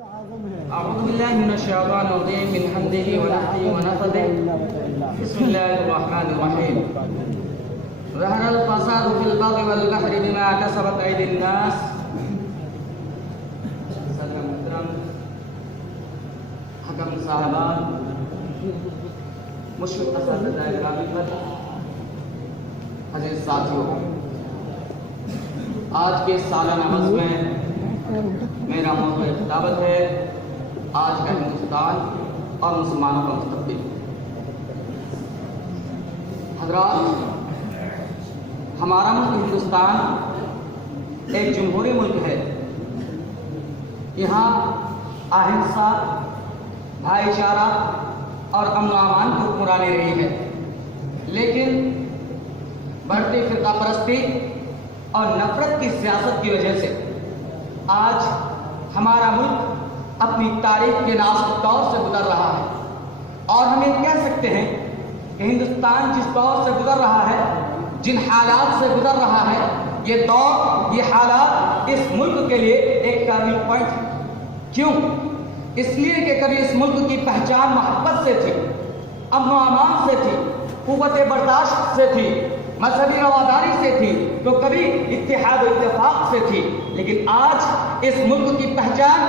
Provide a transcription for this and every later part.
أعوذ بالله من الشيطان الرجيم من حمده ونفخه ونفثه بسم الله الرحمن الرحيم ظهر الفساد في البر والبحر بما كسبت أيدي الناس صدر محترم حکم صاحبان مشفق اساتذہ گرامی پر عزیز ساتھیوں، آج کے سالانہ نماز میں میرا موضوع خطابت ہے آج کا ہندوستان اور مسلمانوں کا مستقبل۔ حضرات، ہمارا ملک ہندوستان ایک جمہوری ملک ہے۔ یہاں اہنسا، بھائی چارہ اور امن و امان کی حکمرانی رہی ہے، لیکن بڑھتی فرقہ پرستی اور نفرت کی سیاست کی وجہ سے آج ہمارا ملک اپنی تاریخ کے نازک دور سے گزر رہا ہے، اور ہم یہ کہہ سکتے ہیں کہ ہندوستان جس دور سے گزر رہا ہے، جن حالات سے گزر رہا ہے، یہ دور، یہ حالات اس ملک کے لیے ایک ٹرننگ پوائنٹ ہے۔ کیوں؟ اس لیے کہ کبھی اس ملک کی پہچان محبت سے تھی، امن و امان سے تھی، قوت برداشت سے تھی، مذہبی رواداری سے تھی، تو کبھی اتحاد و اتفاق سے تھی، لیکن آج اس ملک کی پہچان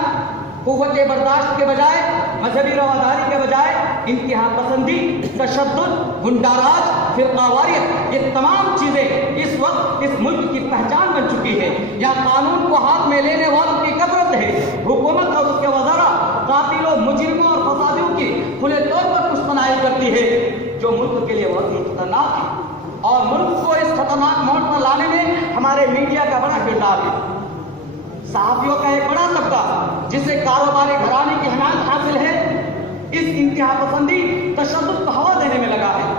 قوت برداشت کے بجائے، مذہبی رواداری کے بجائے انتہا پسندی، تشدد، گنڈا راج، فرقہ واریت، یہ تمام چیزیں اس وقت اس ملک کی پہچان بن چکی ہے۔ یہاں قانون کو ہاتھ میں لینے والوں کی کثرت ہے، حکومت اور اس کے وزراء قاتلوں، مجرموں اور فسادیوں کی کھلے طور پر پشتنائی کرتی ہے، جو ملک کے لیے بہت ہی خطرناک ہے، اور ملک کو اس خطرناک موڑ پر لانے میں ہمارے میڈیا کا بڑا کردار ہے۔ صحافیوں کا ایک بڑا طبقہ جسے کاروباری گھرانے کی حمایت حاصل ہے، اس انتہا پسندی، تشدد کو ہوا دینے میں لگا ہے۔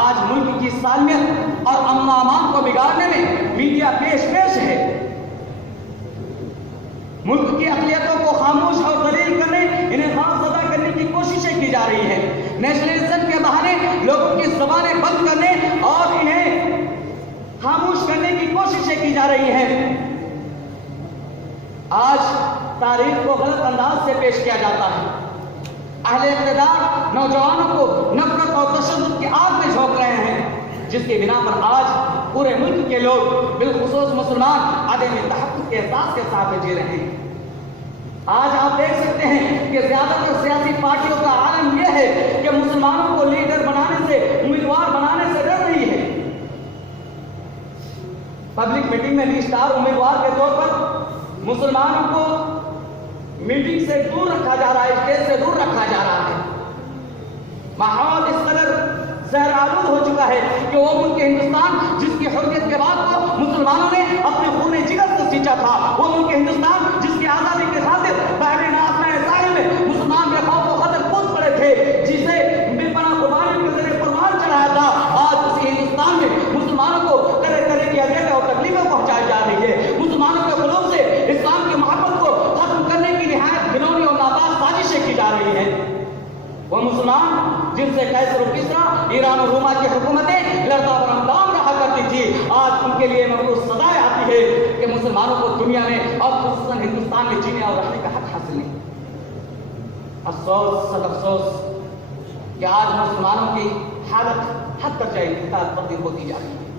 آج ملک کی سالمیت اور امن و امان کو بگاڑنے میں میڈیا پیش ہے۔ ملک کی اقلیتوں کو خاموش اور ذلیل کرنے، انہیں خوف زدہ کرنے کی کوششیں کی جا رہی ہیں۔ نیشنلزم کے بہانے لوگوں کی زبانیں بند کرنے اور انہیں خاموش کرنے کی کوششیں کی جا رہی ہیں۔ آج تاریخ کو غلط انداز سے پیش کیا جاتا ہے۔ اہل اقتدار نوجوانوں کو نفرت اور تشدد کی آگ میں جھونک رہے ہیں، جس کی بنا پر آج پورے ملک کے لوگ، بالخصوص مسلمان، عدم تحفظ کے احساس کے ساتھ جی رہے ہیں۔ آج آپ دیکھ سکتے ہیں کہ زیادہ تر سیاسی پارٹیوں کا عالم یہ ہے کہ مسلمانوں کو لیڈر بنانے سے، امیدوار بنانے سے ڈر رہی ہے۔ پبلک میٹنگ میں بھی اسٹار امیدوار کے طور پر مسلمانوں کو میٹنگ سے دور رکھا جا رہا ہے، اسٹیج سے دور رکھا جا رہا ہے۔ ماحول اس قدر زہر آلود ہو چکا ہے کہ وہ ملک ہندوستان جس کی حریت کے بعد کو مسلمانوں نے اپنے خون جگر سے سینچا تھا، وہ ملک ہندوستان جس کی آزادی کے خاطر بحرین آسمان ساحل میں مسلمان بے خوف و خطر کود پڑے تھے، جسے بے پناہ قربانی کے ذریعے قربان چڑھایا تھا، آج اسی ہندوستان میں مسلمانوں کو طرح طرح کی اذیتیں اور تکلیفیں پہنچائی جا رہی ہے۔ مسلمانوں کے قلوب سے اسلام کی محبت کو ختم کرنے کی نہایت گھنونی اور ناپاک سازشیں کی جا رہی ہیں۔ وہ مسلمان جن سے قیصر و کسریٰ، ایران و روما کی حکومتیں لڑتا برہمدام رہا کرتی تھی، آج ان کے لیے محفوظ سزائیں آتی ہے کہ مسلمانوں کو دنیا میں اور خصوصاً ہندوستان میں جینے اور رہنے کا حق حاصل نہیں۔ افسوس، سخت افسوس کہ آج مسلمانوں کی حالت حد درجہ انتہا تبدیل ہوتی جا رہی ہے۔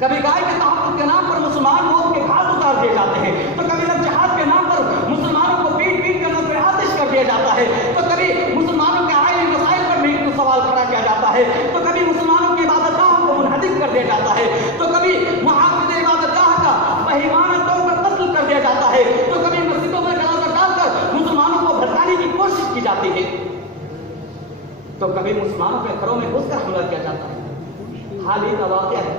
کبھی گائے کے تحفظ کے نام پر مسلمان موت کے گھاٹ اتار دیے جاتے ہیں، تو کبھی لب جہاد کے نام پر مسلمانوں کو پیٹ کر نظر آتش کر دیا جاتا ہے، تو کبھی مسلمانوں کے آئینی مسائل پر بھی سوال کھڑا کیا جاتا ہے، تو کبھی مسلمانوں کی عبادت گاہوں کو منہدم کر دیا جاتا ہے، تو کبھی محافظ عبادت گاہ کا بہیمانہ طور پر قتل کر دیا جاتا ہے، تو کبھی مسجدوں میں گلاوزہ ڈال کر مسلمانوں کو بھٹکانے کی کوشش کی جاتی ہے، تو کبھی مسلمانوں کے گھروں میں گھس کر حملہ کیا جاتا ہے۔ حال ہی کا واقعہ ہے،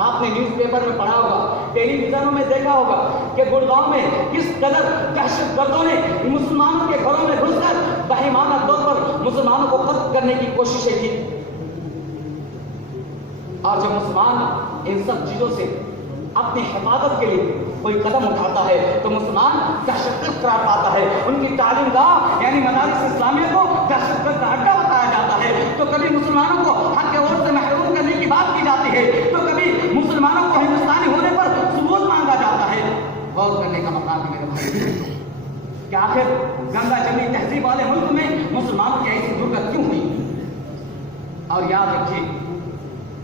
آپ نے نیوز پیپر میں پڑھا ہوگا، ٹیلی ویژنوں میں دیکھا ہوگا کہ گڑگاؤں میں کس قدر دہشت گردوں نے مسلمانوں کے گھروں میں گھس کر بہیمانہ طور پر مسلمانوں کو قتل کرنے کی کوششیں کی۔ اور جب مسلمان ان سب چیزوں سے اپنی حفاظت کے لیے کوئی قدم اٹھاتا ہے تو مسلمان دہشت گرد قرار پاتا ہے۔ ان کی تعلیم گاہ یعنی مدارس اسلامیہ کو دہشت گرد کا اڈا بتایا جاتا ہے، تو کبھی مسلمانوں کو حق کے ووٹ سے محروم کرنے کی بات کی جاتی ہے، تو کبھی مسلمانوں کو ہندوستانی ہونے پر ثبوت مانگا جاتا ہے۔ غور کرنے کا مقام ہے میرے بھائی۔ کہ آخر گنگا جمنی تہذیب والے ملک میں مسلمانوں کی ایسی غربت کیوں ہوئی؟ اور یاد رکھیے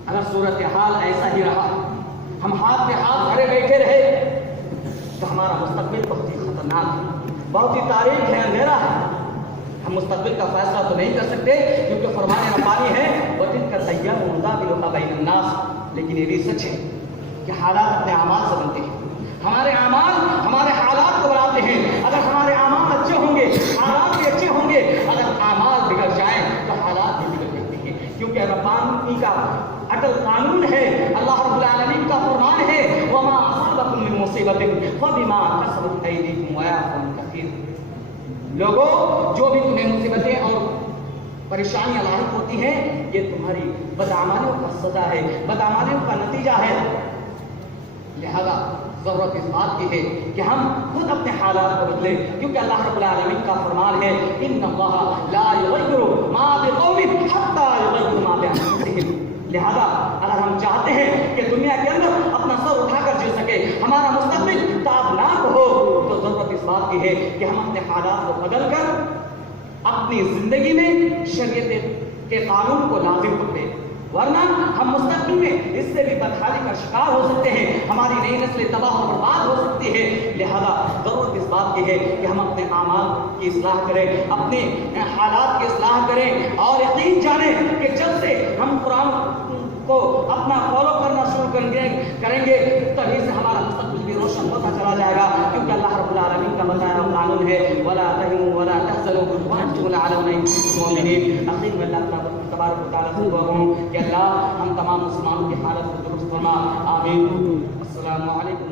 اگر صورتحال ایسا ہی رہا، ہم ہاتھ پہ ہاتھ دھرے بیٹھے رہے تو ہمارا مستقبل بہت ہی خطرناک ہے، بہت ہی تاریک ہے، اندھیرا ہے۔ ہم مستقبل کا فیصلہ تو نہیں کر سکتے کیونکہ فرمان ربانی ہے وَتِلْكَ الْأَيَّامُ نُدَاوِلُهَا بَيْنَ النَّاسِ، لیکن یہ بھی سچ ہے کہ حالات اپنے اعمال سے بنتے ہیں۔ ہمارے اعمال ہمارے حالات کو بناتے ہیں۔ اگر ہمارے اعمال اچھے ہوں گے حالات بھی اچھے ہوں گے، اگر اعمال بگڑ جائیں تو حالات بھی بگڑ جاتے ہیں، کیونکہ ربانی کا اٹل قانون ہے، اللہ رب العالمین کا فرمان ہے وَمَا أَصَابَكُم مِّن مُّصِيبَةٍ فَبِمَا كَسَبَتْ أَيْدِيكُمْ وَيَعْفُو عَن كَثِيرٍ۔ لوگوں جو بھی تمہیں مصیبتیں اور پریشانیاں لاحق ہوتی ہیں یہ تمہاری بدعمالیوں کا سزا ہے، بدعمالیوں کا نتیجہ ہے۔ لہذا ضرورت اس بات کی ہے کہ ہم خود اپنے حالات کو بدلیں، کیونکہ اللہ رب العالمین کا فرمان ہے ان اللہ لا یغیر ما بقوم حتی یغیروا ما بانفسہم۔ لہذا اگر ہم چاہتے ہیں کہ دنیا کے اندر اپنا سر اٹھا کر جی سکے، ہمارا مستقبل تابناک ہو، تو ضرورت اس بات کی ہے کہ ہم اپنے حالات کو بدل کر اپنی زندگی میں شریعت کے قانون کو لازم کریں، ورنہ ہم مستقبل میں اس سے بھی بدحالی کا شکار ہو سکتے ہیں، ہماری نئی نسلیں تباہ و برباد ہو سکتی ہے۔ لہذا ضرورت اس بات کی ہے کہ ہم اپنے اعمال کی اصلاح کریں، اپنے حالات کی اصلاح کریں، اور یقین جانیں کہ جب سے ہم قرآن کو اپنا فالو کرنا شروع کریں گے تبھی سے ہمارا مستقبل بھی روشن ہوتا چلا جائے گا، کیونکہ اللہ رب العالمین کا بتایا قانون ہے وَلَا تَهِنُوا وَلَا تَحْزَنُوا وَأَنتُمُ الْأَعْلَوْنَ إِن كُنتُم مُؤْمِنِينَ۔ آخر میں اللہ تبارک و تعالیٰ سے دعا کروں کہ اللہ ہم تمام مسلمانوں کی حالت کو درست فرما، آمین۔ السلام علیکم۔